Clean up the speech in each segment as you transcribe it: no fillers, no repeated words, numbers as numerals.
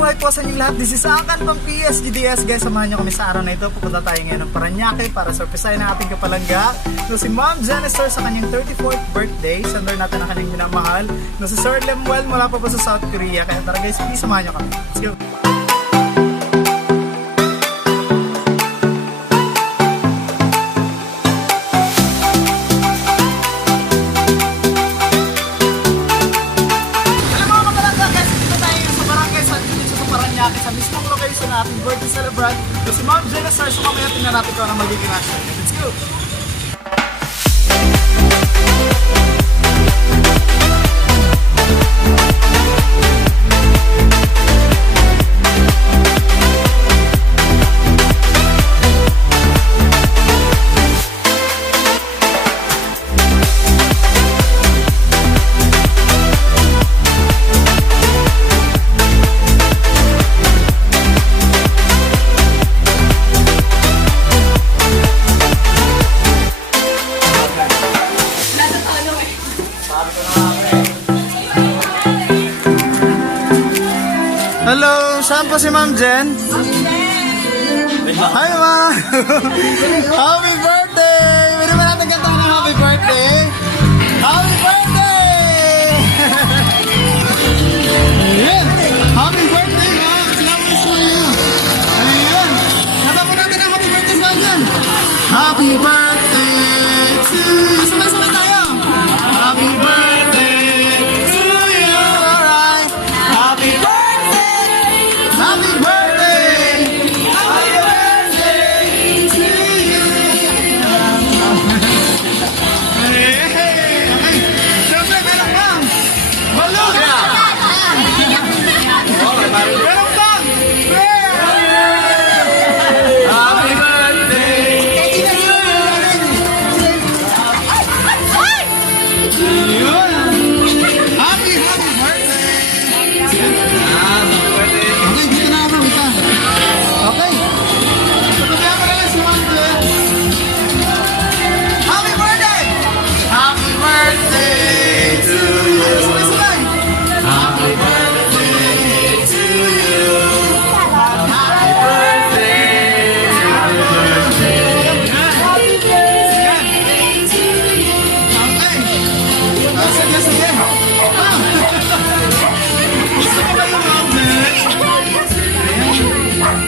buhay po sa inyong lahat. This is Akan from PSGDS. Guys, samahan nyo kami sa araw na ito. Pupunta tayo ngayon ng Paranaque para surprisahin ang ating kapalangga na si Ma'am Janice sa kanyang 34th birthday. Sender natin ang kanyang minamahal na si Sir Lemuel mula pa po sa South Korea. Kaya tara guys, please samahan nyo kami. Let's go! Sa mismong location na ating birthday celebrant na si Ma'am Janice. So mamaya tingnan natin kung ano magiging action. Let's go! Hello, saan po si Ma'am Jen? Hi, Ma! Happy birthday! Pwede ba natin kantahan ng happy birthday? Happy birthday! Ayan! Happy birthday, Ma! Salamat sa iyo! Ayan! Kanta po natin ang happy birthday sa Jen! Happy birthday to you! Sabay-sabay tayo! Happy birthday to you! Alright! Happy birthday! Happy birthday! Happy birthday to you! Hey! Okay! Siyempre, meron pang! Balong! Meron pang! Happy birthday to you! Yun! Happy birthday! Okay, dito na ako, isa. Okay. Patuloy mo na si Ma'am Jen. Happy birthday! Happy birthday to you! Sabay-sabay! Happy birthday to you! Happy birthday! Happy birthday! Happy birthday to you! Okay. Sige. Gusto ko ba yung Ma'am Jen?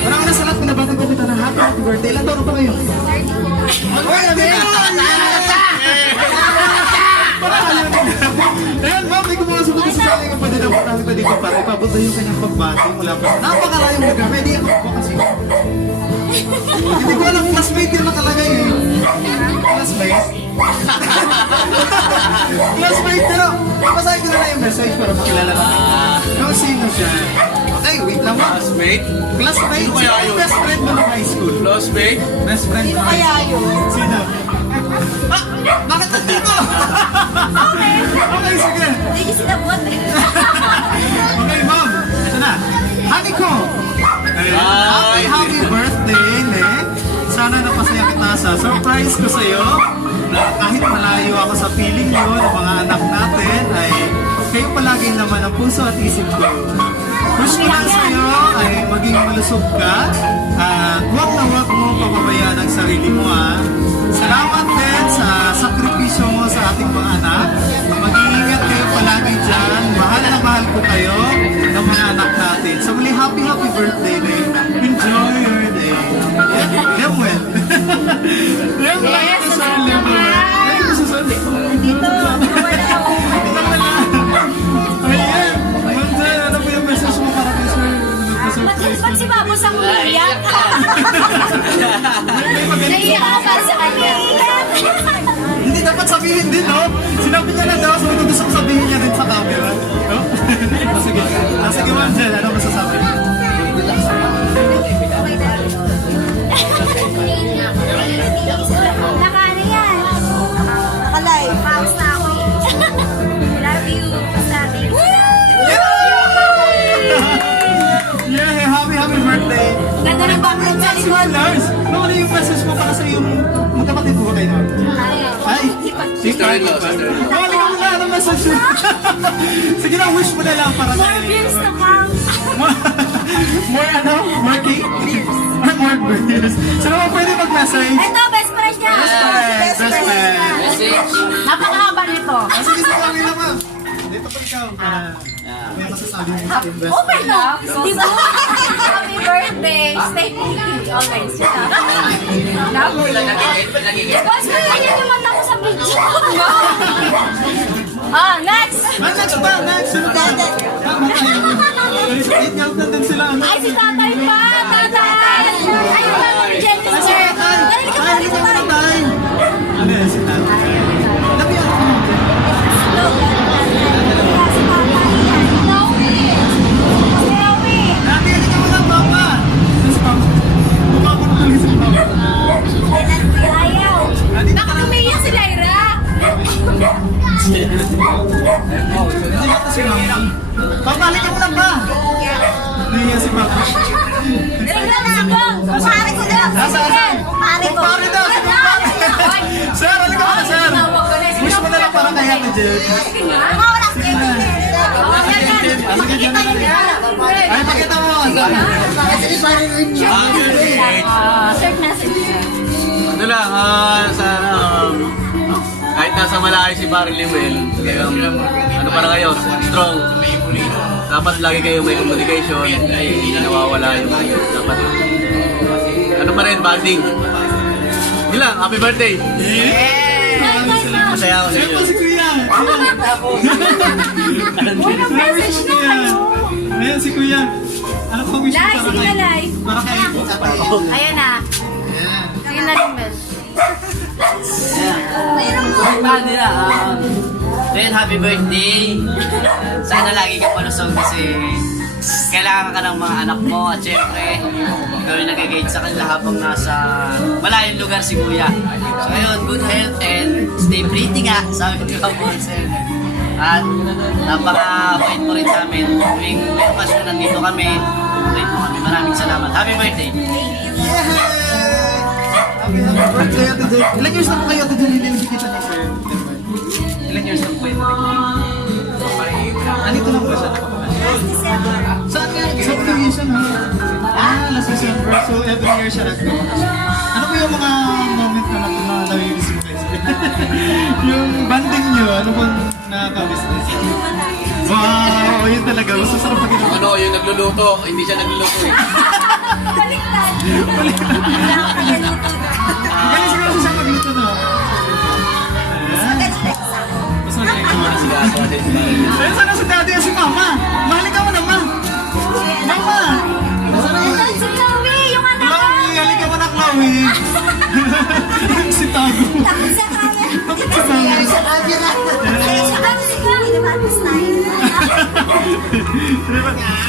Maraming salamat kung nabatang ko kita na happy birthday. Ilan taon pa kayo? Ayan, Ma'am, may kumuha sa mga sasali ka pa din ang pagkasi pa dito para ipabot yung kanyang pagbati mula pa. Napakalayong lugar. May di ako po kasi. Hindi ko alam, classmate yung nakalagay eh. Classmate? Classmate, pero basahin ko na lang yung message para makilala natin. Kung sino siya. Okay, wait lang mo. Classmate? Classmate? Sino kaya yun? Best friend mo ng high school. Classmate? Best friend mo ng high school. Sino? Bakit nandito? Okay, sige. Hindi ko sinabot eh. Okay, Ma'am. Ito na. Honey ko. Happy birthday, ne? Sana napasaya kita sa surprise ko sa'yo. Na kahit malayo ako sa piling nyo ng mga anak natin, ay kayo palagi naman ang puso at isip ko. Wish ko lang sa'yo ay maging malusog ka at huwag na huwag mo papabayaan ang sarili mo, ha. Salamat din sa sakripisyo mo sa ating mga anak. Mag-iingat kayo palagi dyan. Mahal na mahal ko kayo ng mga anak natin. So muli, happy birthday, Day. Enjoy your day. Lemuel. Lemuel. Yes, Sir Lemuel. Ano ko sa Sunday? Dito, wala ako. Ayan. Manzan, ano po yung message mo para kay Sir? Ba't si Babo sa umiiyak? Naiiyak ka para sa kanya. Hindi dapat sabihin din, no? Sinabi niya na daw, so gusto ko sabihin niya rin sa camera. No? Sige. Sige, Manzan, ano masasabi? Naka-ano yan? Naka-live. Pause na ako eh. Love you. Sa akin. Yeah, happy birthday! Ganda ng background sa likod. Lars, ano yung message mo para sa iyong magkapatid mo ba kayo? Ay, Sister-in-law, sister-in-law. Balik mo na, ano message mo? Sige na, wish mo na lang para sa More views to come. Heartburst. Sino mo pwede mag-message? Ito, best friend niya. Best friend. Message. Napakahaba nito. Sige, sige, kami naman. Dito pa ikaw. May masasabi mo sa team best Okay lang. Di ba? Happy birthday. Stay okay. Boss, kaya yan yung mata ko sa video. Ah, next. Next ba? Next. Sino ba? Eight count na din sila. Ay, si tatay pa. Tatay. Ay, yung mama ni Jennifer. Dali ka pa rin sa tatay. Ano yan si tatay? Labi ako. Dati, hindi ka mo lang, Papa. Si Papa. Mukha ko na tuloy si Papa. Nakakamiya si Lyra. Papa, halika mo lang ba? Nahiya si Papa. Pare ko na. Pare ko. Pare daw, si Papa. Sir, halika mo na, sir. Wish mo na lang para kay Ate Jen. Ay, pakita mo. Short message. Ano lang, sana, kahit nasa malayo si Barry Liwell, ano para kayo, strong. Dapat lagi kayo may communication, ay hindi nawawala yung dapat. Ano pa rin, banding. Yun lang, happy birthday! Masaya ako sa Siyempre inyo. si Kuya. Unang message na kayo. Ayan si Kuya. Ano pa wish mo Lai, para sige na, kay... Lai. Para kay... Ayan na. Sige na rin, Mel. Paano nila? Then, happy birthday. Sana lagi ka palusog kasi kailangan ka ng mga anak mo at syempre ikaw yung nag-guide sa kanila habang nasa malayong lugar si Kuya. So ngayon, good health and stay pretty nga, sabi ko po sir. At napaka-bait mo rin sa amin. Tuwing may okasyon nandito kami, bait mo kami. Maraming salamat. Happy birthday! Happy birthday, Ate Jen. Ilan years na po kayo, Ate Jen? Hindi nakikita niyo, sir. Ilan years na po kayo? Andito lang po siya. Saan nga? Sa television, ha? Last December. So, every year siya nagpapakasyon. Ano po yung mga moment na nami-miss mo kayo? Yung banding niyo, ano po nakaka-miss niyo? Wow, yun talaga. Mas masarap pag ito. Ano, yung nagluluto, hindi siya nagluluto eh. Baliktad. Galing siguro siya magluto, no? Mas magaling naman. Ayun, sana si daddy at si mama. Mahalika mo naman. Mama! Ito si Chloe, yung anak ko. Chloe, halika mo na, Chloe. Si Tago. Tapos sa kanya. Sa camera. Kaya siya kami si Chloe. Tapos tayo.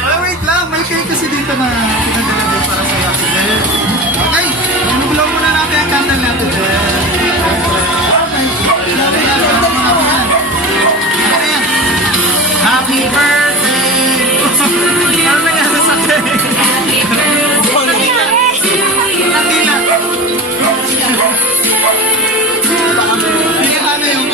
Oh, wait lang. May cake kasi dito na pinadala din para sa Ate Jen. Okay. Inublaw muna natin ang candle natin, Jen. Happy birthday! Ano nangyari sa cake? Natila. Hindi ka ano yung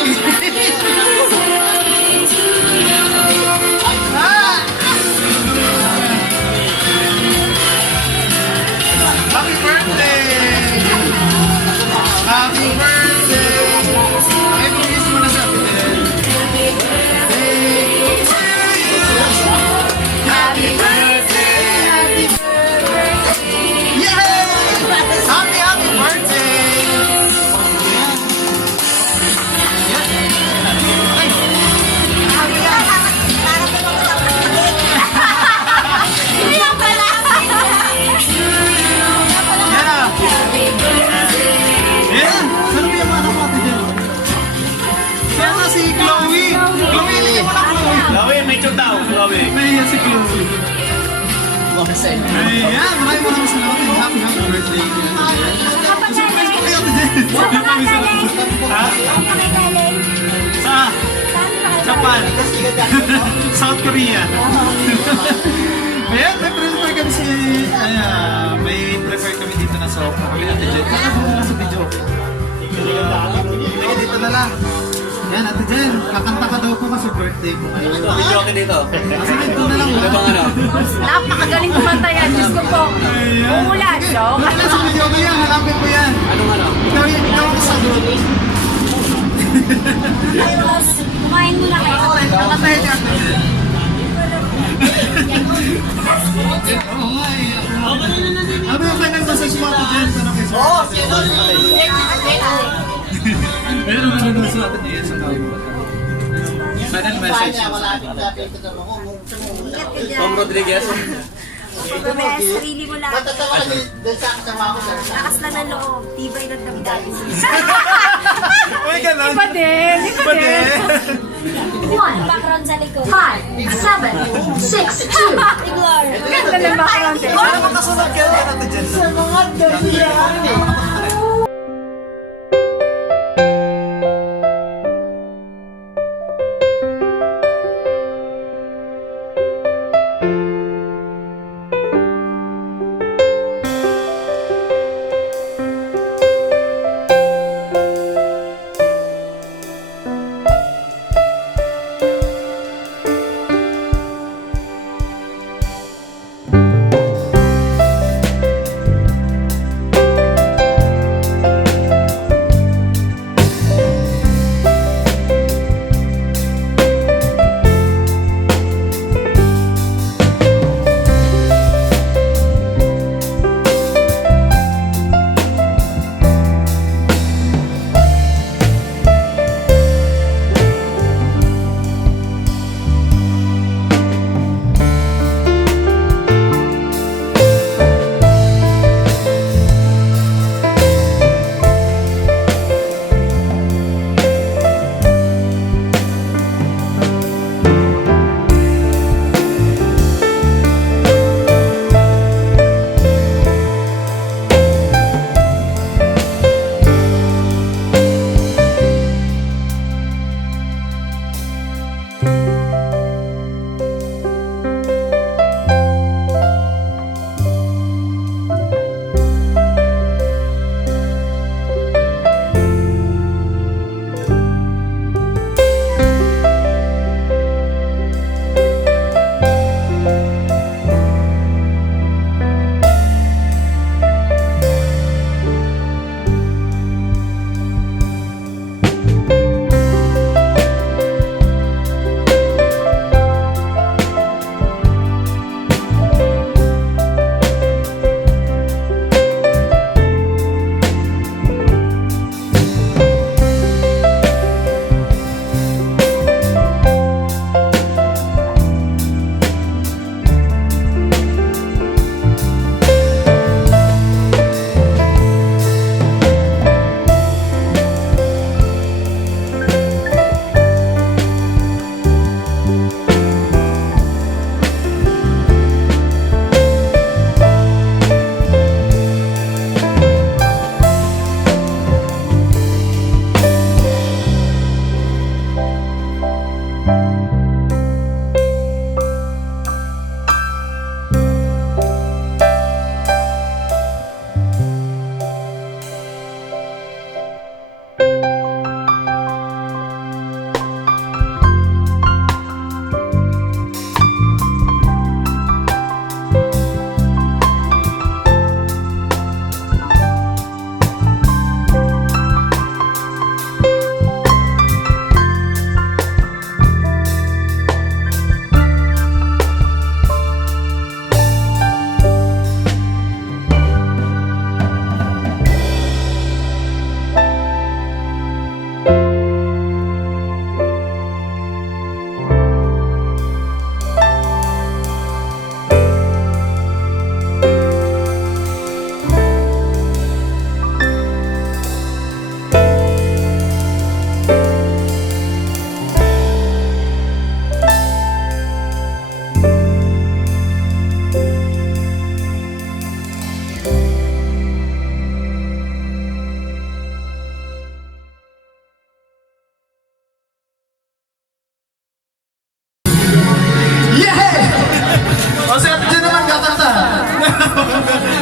Happy birthday! Happy birthday! Ay, pag-miss mo na sa atin. Happy birthday! Happy birthday! Yay! Happy birthday! Kaya pala. Yan na! Yan! Saan mo yung anak mo, Ate Jen? Saan na si Chloe? Chloe, hindi mo na Chloe. Chloe, may chutaw, Chloe. Nahiya si Chloe. Ayan, maraming salamat. Happy birthday. Surprise ko kayo, Ate Jen. Ha? Sa? Japan. South Korea. Ayan, may prepare kami si... may prepare kami dito na sopa. Kami Ate Jen. Ano na sa video? Sige, dito na lang. Yan, Ate Jen, kakanta ka daw po kasi birthday ko ngayon. Video ako dito. Kasunod ko na lang. Ano bang ano? Napakagaling kumanta yan. Diyos ko po. Umulan, joke. Wala sa video ko yan, hanapin ko yan. Anong ano? Ikaw ang sagot. Kumain mo na kayo. Kakatahin niya, Ate Jen. Oo nga eh. Ano yung kanyang message mo, Ate Jen? Ano kay Meron na doon sa atin yan sa final message. Tom Rodriguez. Pagkakas, sarili mo lang. Lakas na ng loob. Tibay ng damdamin. Uy, ganun. Iba din. Iba din. Background sa likod. 5, 7, 6, 2. Ignore. Ganda ng background eh. Sana makasunod ka na, Ate Jen.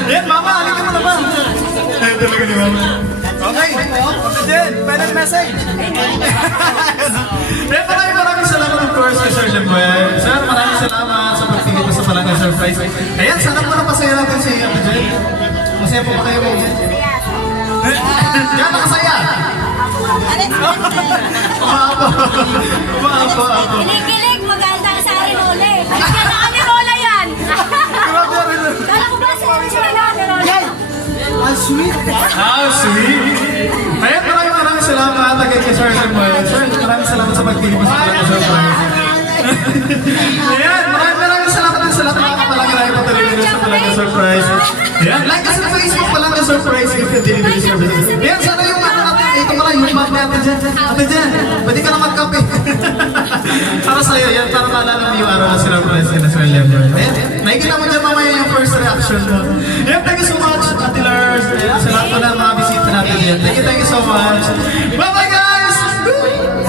Yan, mama, halika mo na ba? Ay, talaga ni mama. Okay, Ate Jen, final message. Eh, maraming salamat of course kay Sir Lemuel. Sir, maraming salamat sa pagtingin ko sa Palangga Surprise. Ayan, sana po napasaya natin si Ate Jen. Masaya po ba kayo mo, Jen? Yan, nakasaya! Umapa. Kinikilig, maganda sa akin ulit. Bigyan na kami Lola yan. Kala ko ba sa sila na Lola? Ah, sweet! Ayan, maraming salamat agad kay Sir Lemuel. Sir, maraming salamat sa pagtingin mo sa Palangga Surprise. Ayan, maraming salamat din sa lahat ng mga Palangga na ipatuloy nyo sa Palangga Surprise. Ayan, like us sa Facebook Palangga Surprise gift and delivery services. Ayan, sana yung ano natin, ito pala yung map natin dyan. Ate dyan, pwede ka na magkape. Para sa'yo, yan, para maalala mo yung araw na surprise ka na Sir Lemuel. Ayan, nakikita mo dyan mamaya yung first reaction mo. Ayan, thank you so much, Ate Lars. Ayan, sa lahat pala ng mga bisita natin yan. Thank you so much. Bye-bye!